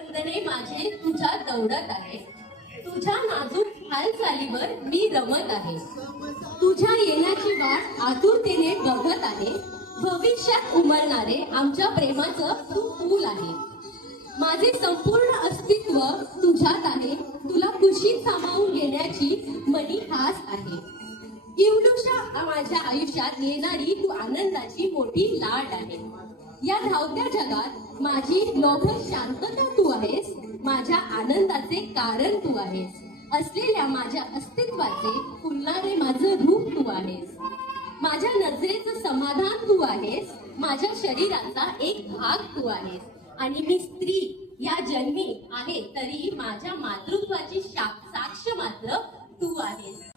वंदने माझे तुझ्या दौडत आहे, तुझ्या नाजूक हालचालीवर मी रमत आहे, तुझ्या येण्याची वाट आतुरतेने बघत आहे, भविष्यात उमलणारे आमच्या प्रेमाचं तू फूल आहे. माझे संपूर्ण अस्तित्व तुझ्यात आहे, तुला कुशीत सामावून घेण्याची मनी हास आहे. एवढ्याशा माझ्या आयुष्यात येणारी तू आनंदाची मोठी लाट आहे. या धावत्या जगात माझी लोभर शांतता तू आहेस, माझ्या आनंदाचे कारण तू आहेस, असलेल्या माझ्या अस्तित्वाचे फुलणारे माझं रूप तू आहेस, माझ्या नजरेचं समाधान तू आहेस, माझ्या शरीराचा एक भाग तू आहेस. आणि मी स्त्री या जन्मी आहे तरी माझ्या मातृत्वाची साक्ष मात्र तू आहेस.